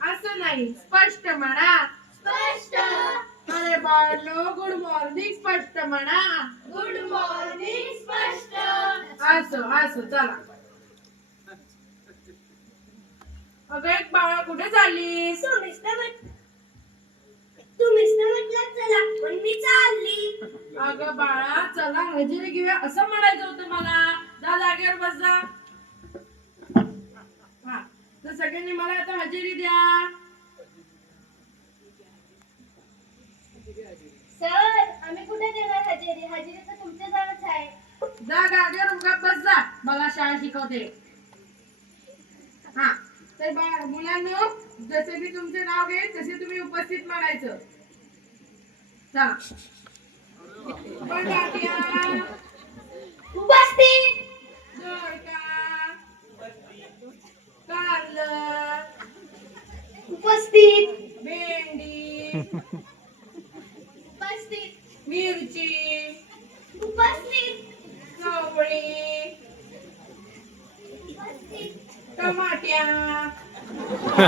असं नाही, स्पष्ट म्हणा. स्पष्ट. अरे बाळांनो, गुड मॉर्निंग स्पष्ट म्हणा. गुड मॉर्निंग स्पष्ट. असं असं चला. अगं एक बाळा, कुठे चाललीस? तुम्हीच ना म्हटलं चला, पण मी चालली. अगं बाळा, चला हजेरी घेऊया असं म्हणायचं होतं मला. जा जागेवर बस जा. हा, तर सगळ्यांनी मला आता हजेरी द्या. सर, आम्ही कुठे देणार हजेरी? हजेरी तर तुमच्या जवळच आहे. जा जागेवर उगाच बस जा, मला शाळा शिकवते. हा, तर मुलांनो, जसे मी तुमचे नाव घेईन तसे तुम्ही उपस्थित म्हणायचं. चला. बटाट्या, उपस्थित. दोडका, कारलं, उपस्थित. भेंडी, उपस्थित. मिरची, उपस्थित. चवळी, उपस्थित. टमाट्या. अरे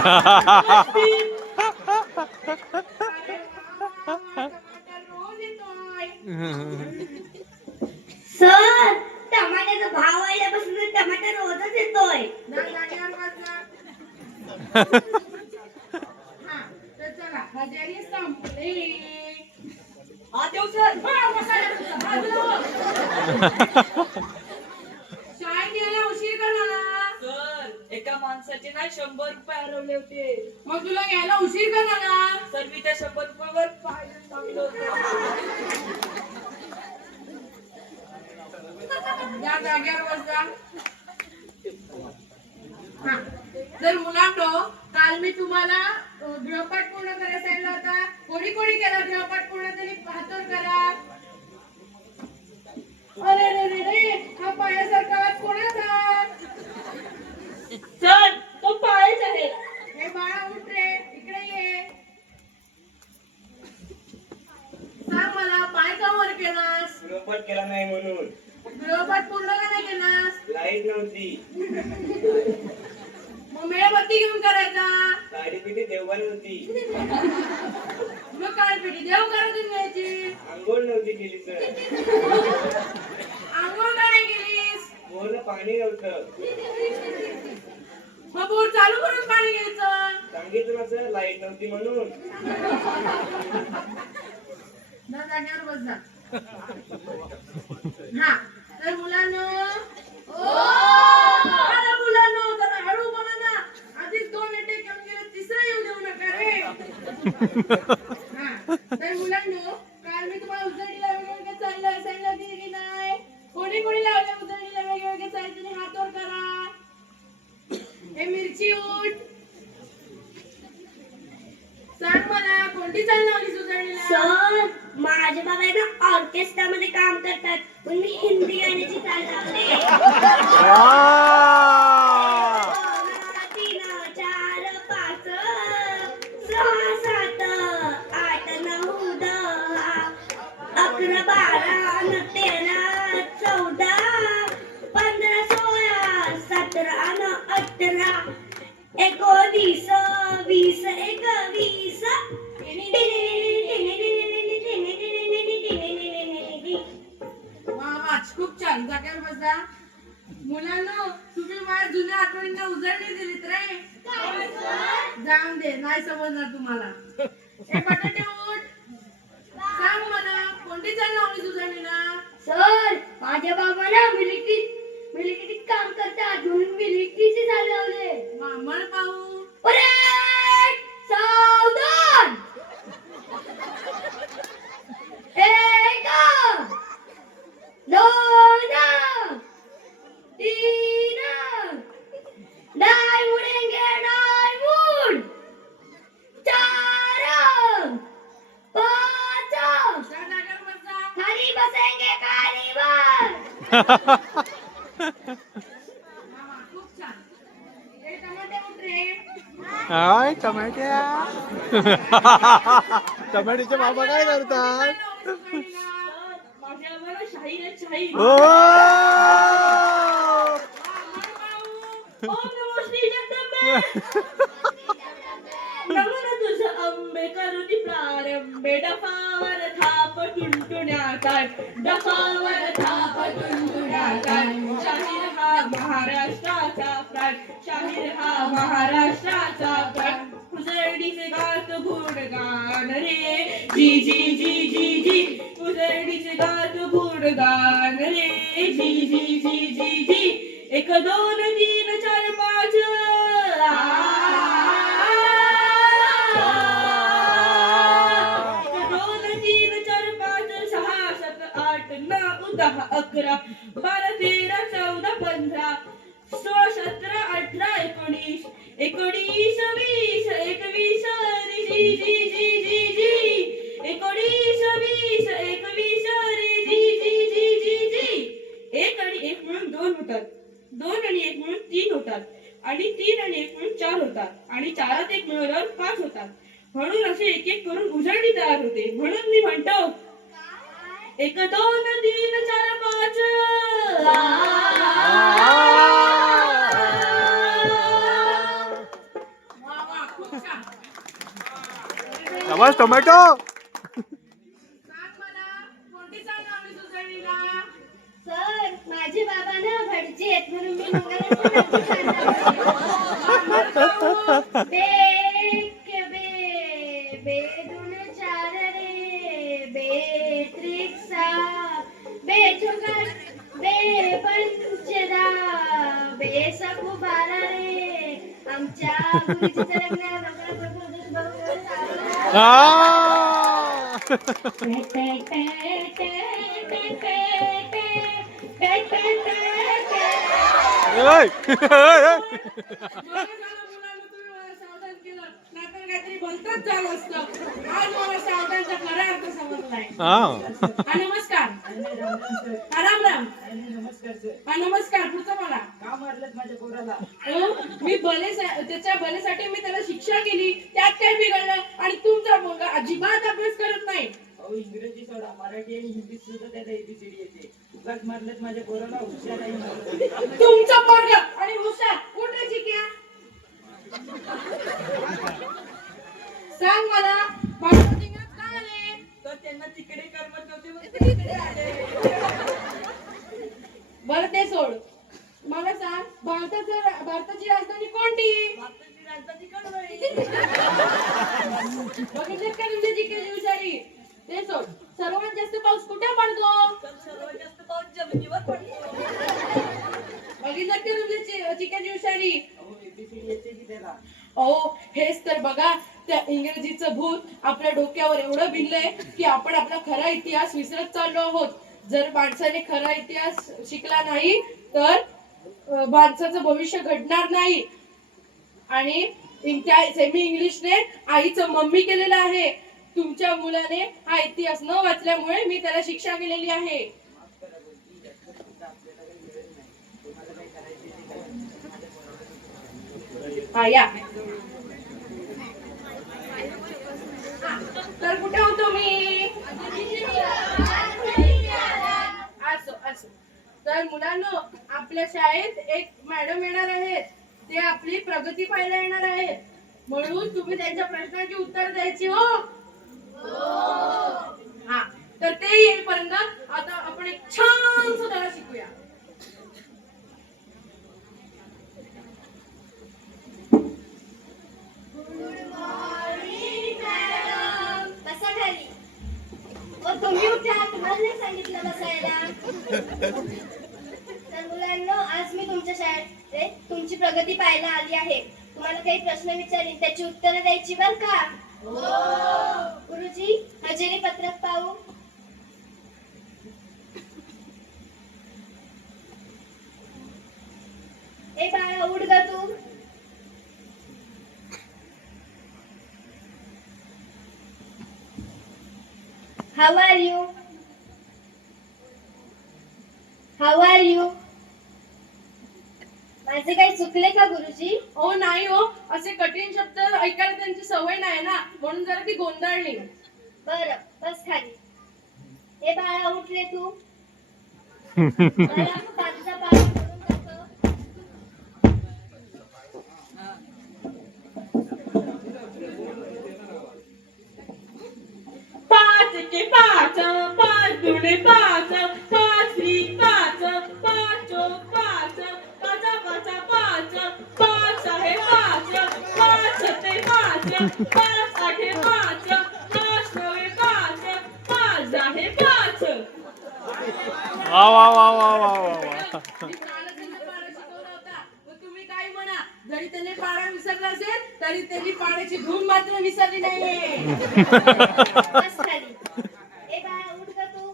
वा, टमाटर रोज येतोय. सर, टमाट्याचा भाव वाढल्यापासून टमाटर रोजच येतोय. जा जागेवर बस जा. हा, तर चला हजेरी संपली. हा देव सर. शाळेत यायला उशीर का झाला? सर, एका माणसाचे ना 100 रुपये हरवले होते. मग तुला यायला उशीर का झाला? सर, मी त्या 100 रुपयावर पाहिलं चांगलं होतं. या जागेवर बस जा. हा, तर मुलांनो, काल मी तुम्हाला गृहपाठ पूर्ण करायला सांगितला होता. कोणी कोणी केला गृहपाठ पूर्ण? तरी हातवर करा. अरे रे रे रे, हा पायासारखा हात कोणाचा? सर, तो पायच आहे. हे बाळा, उठ रे, इकडे ये. सांग मला, पाय का वर केलास? गृहपाठ केला नाही म्हणून. गृहपाठ पूर्ण का नाही केलास? लाईट नव्हती. मग मेणबत्ती घेऊन करायचा. साडीपिटी देवबान होती. मग काय पिढी देव करून घ्यायची. आंघोळ नव्हती केली सर. आंघोळ का नाही केलीस? बोरला पाणी नव्हतं. मग बोर चालू करून पाणी घ्यायचं. सांगितलं ना सर, लाईट नव्हती म्हणून. जा जागेवर बस जा. हा, तर मुलांनो, अरे मुलांनो, जरा हळू बोला ना. आधीच 2 अटॅक येऊन गेले, तिसरा येऊ देऊ नका रे. हा, तर मुलांनो, काल मी तुम्हाला उजळणीला वेगवेगळे चाललं सांगितलं की नाही? कोणी कोणी लावल्या उजळणीला वेगवेगळे चालले? हातवर करा. हे मिरची उठ. सांग मला, कोणती चाल लावली उजळणीला? सर, माझे बाबा आहे ना ऑर्केस्ट्रा मध्ये काम करतात, पण मी हिंदी गाण्याची चाल लावते. 3 4 5 6 7 8 9 10 11 12 13 14 15 16 17 18 19 20 21. वा वा, खूप छान. जागेवर बसा. मुलांनो, तुम्ही माझ्या जुन्या आठवणींना उजळणी दिलीत रे. जाऊन दे, नाही समजणार तुम्हाला. हे बटाटे उठ. सांग मला, कोणती चाल लावली उजळणीला? सर, माझ्या बाबाला मिलिटरीत काम करतात म्हणून मिलिटरीची चाल लावले. मामळ पाहू. परेड, सावधान. 1 2 3 डाय उडेंगे डायमंड. 4 5 जा जागेवर बसा. खाली बसेंगे कालीवर. वा वा, खूप छान. हे टमाटे उठ रे. हाय टमाट्या. टमाट्याचे बाबा काय करतात? माझ्या आम्हाला शाहीर आहे शाहीर. ओ ओम नमो श्री जगदंबे. नमन तुझ अंबे करुणी प्रारंभे डफावर थाप टुणटुण्यात डफावर थाप टुणटुण्यात शाहीर हा महाराष्ट्राचा प्राण शाहीर हा महाराष्ट्राचा प्राण उजळणीचे गात गुणगान रे जी जी जी जी जी उजळणीचे गात गुणगान रे जी जी जी जी जी 1 2 3 4 5 10 11 12 13 14 15 16 17 18 19 19 20 21 जी जी जी जी जी 19 20 21 जी जी जी जी जी 1 आणि 1 मिळून 2 होतात 2 आणि 1 मिळून 3 होतात आणि 3 आणि 1 मिळून 4 होतात आणि 4 1 मिळवल्यावर 5 होतात म्हणून असे एक एक करून उजळणी तयार होते म्हणून मी म्हणतो 1 2 3 4 5 वा वा खूप छान. शाबास टोमॅटो. सांग मला कोणती सांग लावली सुजणीला? सर माझे बाबा ना भटजी आहेत म्हणून मी मंगळाची बे बे बे दोन चार रे बे त्रिक सहा बे चौघात बे पंचदा बे सकू बारा रे आमच्या गुरुजीचं लग्न बरं झालं मुलांना तुम्ही मला सावधान केलं नाहीतर काहीतरी भलतंच झालं असतं. आज मला सावधानचा खरा अर्थ समजलाय. हा नमस्कार. हा राम राम. हा नमस्कार. पुढचं बोला. मी त्याच्या भलेसाठी मी त्याला शिक्षा केली त्यात काय बिघडलं आणि तुमचा मुलगा अजिबात अभ्यास करत नाही. इंग्रजी सोडा मराठी आणि हिंदी सुद्धा त्याला एबीसीडी येते उगाच मारलत माझ्या पोराला हुशार आहे तुमचा पोरगा आणि हुशार कुठे शिक्या सांग मला भारतात इंग्रज का आले? तर त्यांना तिकडे करमत नव्हते मग ते इकडे आले. बरं ते सोड मला सांग भारताची राजधानी कोणती? भारताची राजधानी कळवळी. बघितलं का तुमच्या जिल्ह्याची हुशारी? ते सोड सर्वात जास्त पाऊस कुठे पडतो? तर सर्वात जास्त पाऊस जमिनीवर पडतो. बघितलं का तुमच्या चिक्याची हुशारी? एबीसीडी येते की त्याला अहो हेच तर बघा त्या इंग्रजीचं भूत आपल्या डोक्यावर एवढं भिनलंय की आपण आपला खरा इतिहास विसरत चाललो आहोत. जर माणसाने खरा इतिहास शिकला नाही तर माणसाचं भविष्य घडणार नाही. आणि त्या सेमी इंग्लिशने आईचं मम्मी केलेलं आहे. तुमच्या मुलाने हा इतिहास न वाचल्यामुळे मी त्याला शिक्षा केलेली आहे. हा या. तर कुठे होतो मी? असो असो. तर मुलांनो आपल्या शाळेत एक मॅडम येणार आहेत. ते आपली प्रगती पाहायला येणार आहेत. म्हणून तुम्ही त्यांच्या प्रश्नांची उत्तर द्यायची हो. हा तर ते येईपर्यंत आता आपण एक छान धडा शिकूया. बसा खाली. ओ तुम्ही उठा तुम्हाला नाही सांगितलं बसायला. तर मुलांनो आज मी तुमच्या शाळेत तुमची प्रगती पाहायला आली आहे. तुम्हाला काही प्रश्न विचारीन त्याची उत्तरं द्यायची बर का? गुरुजी हजेरी पत्रक पाहू. ए बाळा उठ ग तू. How are you? How are you? माझे काही चुकले का गुरुजी? ओ नाही हो, असे कठीण शब्द ऐकायला त्यांची सवय नाही ना, म्हणून जरा ती गोंधळली. बरं बस खाली. हे बाळा उठ रे तू. मला 5चा पाढा करून दाखव. पाच एके पाच, पाच दुणे पाच, पाच त्रिक पाच, पाच चोक पाच, पाचा पाचा पाच, पाच सहे पाच, पाच सत्ते पाच, पाच आठे पाच, पाच नवे पाच, पाच दहा पाच. वा वा वा वा वा वा वा. मी कालच त्यांना पाढा शिकवला होता. मग तुम्ही काही म्हणा, जरी त्यांनी पाढा विसरला असेल तरी त्यांनी पाढ्याची धून मात्र विसरली नाहीये. बस खाली. हे बाळा उठ का तू.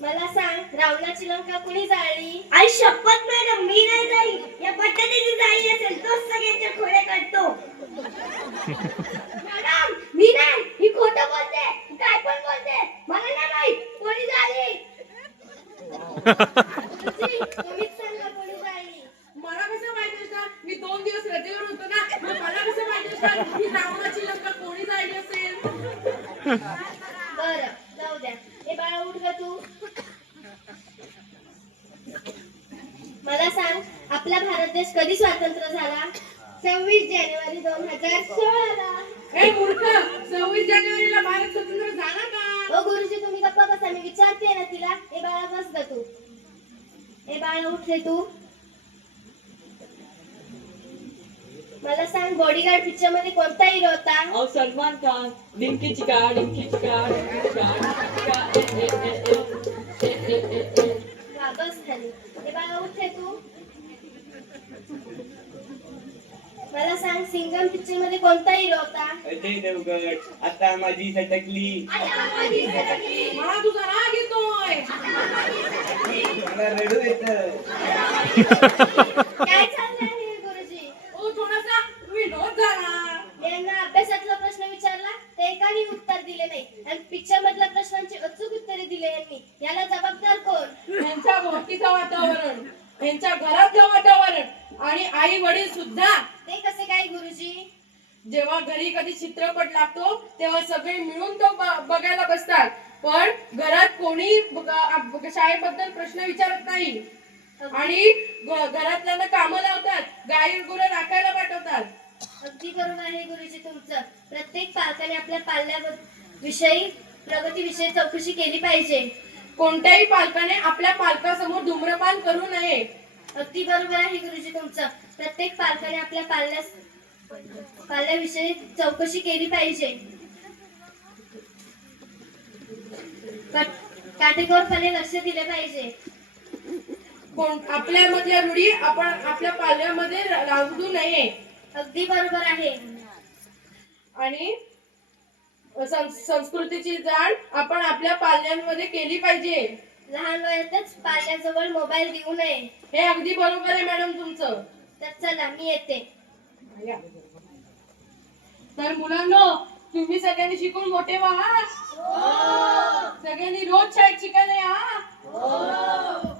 मला सांग, रावणाची लंका कुणी जाळली? आई शपथ मॅडम, मी नाही जाई. या बटाट्याची जाई असेल तोच सगळ्यांच्या खोड्या काढतो. मॅडम मी नाही, ही खोटं बोलते, काय पण बोलते. मला नाही माहित कोणी झाली. गुरुजी, तुम्हीच सांगा कोणी जाळली. मला कसं माहिती असणार, मी 2 दिवस रजेवर होतो ना, मग मला कसं माहिती असणार की रावणाची लंका कोणी जायली असेल. बरं जाऊ द्या. हे बाळा उठ का तू. मला सांग, आपला भारत देश कधी स्वतंत्र झाला? 26 जानेवारी 2016 ला. हे मूर्ख, 26 जानेवारीला भारत स्वतंत्र झाला का? ओ गुरुजी तुम्ही गप्पा बसा, मी विचारते ना तिला. हे बाळा बस ग तू. हे बाळा उठ रे तू. मला सांग, बॉडीगार्ड पिक्चर मध्ये कोणता हिरो होता? अहो सलमान खान. डिंकी चिका डिंकी चिका डिंकी चिका डिंकी चिका. वा, बस खाली. हे बाळा उठ रे तू. मला सांग, सिंगम पिक्चर मध्ये कोणता हिरो होता? अजय देवगण. आता माझी सटकली. मला तुझा राग येतोय. मला रडू येतं. काय चाललंय हे गुरुजी? ओ थोडासा विनोद झाला. यांना अभ्यासातला प्रश्न विचारला तर एकाही उत्तर दिले नाही, आणि पिक्चर मधल्या प्रश्नांची अचूक उत्तरे दिले यांनी. याला जबाबदार कोण? यांच्या भोवतीचं वातावरण, यांच्या घरातलं वातावरण आणि आई वडील सुद्धा. ते कसे काय गुरुजी? जेव्हा घरी कधी चित्रपट लागतो तेव्हा सगळे मिळून तो बघायला बसतात, पण घरात कोणी शाळेबद्दल प्रश्न विचारत नाही आणि घरातल्यांना कामं लावतात, गाई गुरं राखायला पाठवतात. अगदी बरोबर आहे गुरुजी तुमचं. प्रत्येक पालकाने आपल्या पाल्याविषयी प्रगतीविषयी चौकशी केली पाहिजे. कोणत्याही पालकाने आपल्या पालकासमोर धूम्रपान करू नये. अगदी बरोबर आहे गुरुजी तुमचं. प्रत्येक पालकाने आपल्या पाल्याविषयी चौकशी केली पाहिजे. काटेकोरपणे लक्ष दिले पाहिजे. आपल्यामधल्या रूढी आपण आपल्या पाल्यामध्ये लावू नये. अगदी बरोबर आहे. आणि संस्कृतीची जाण आपण आपल्या पाल्यांमध्ये केली पाहिजे. लहान वयातच पाल्याजवळ मोबाईल देऊ नये. हे अगदी बरोबर आहे मॅडम तुमचं. तर चला मी येते. तर मुलांनो, तुम्ही सगळ्यांनी शिकून मोठे व्हा हा. सगळ्यांनी रोज शाळेत शिकायला या हा.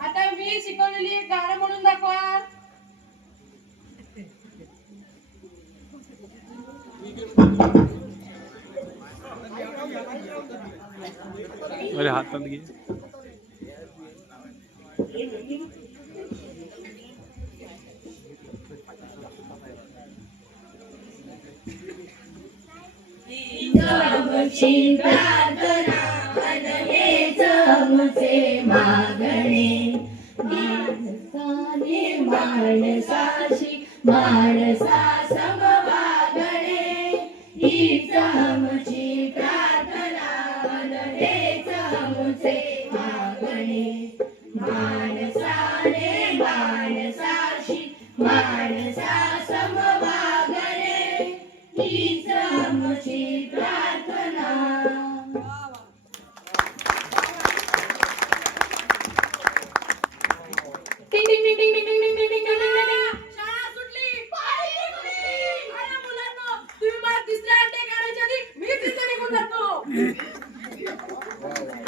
आता मी शिकवलेली एक गाणं म्हणून दाखवा. अरे हातात घे. आमची प्रार्थना हेच आमचे मागणे. माणसाने माणसाशी माणसा सम वागणे. हीच आमची प्रार्थना हेच आमचे मागणे.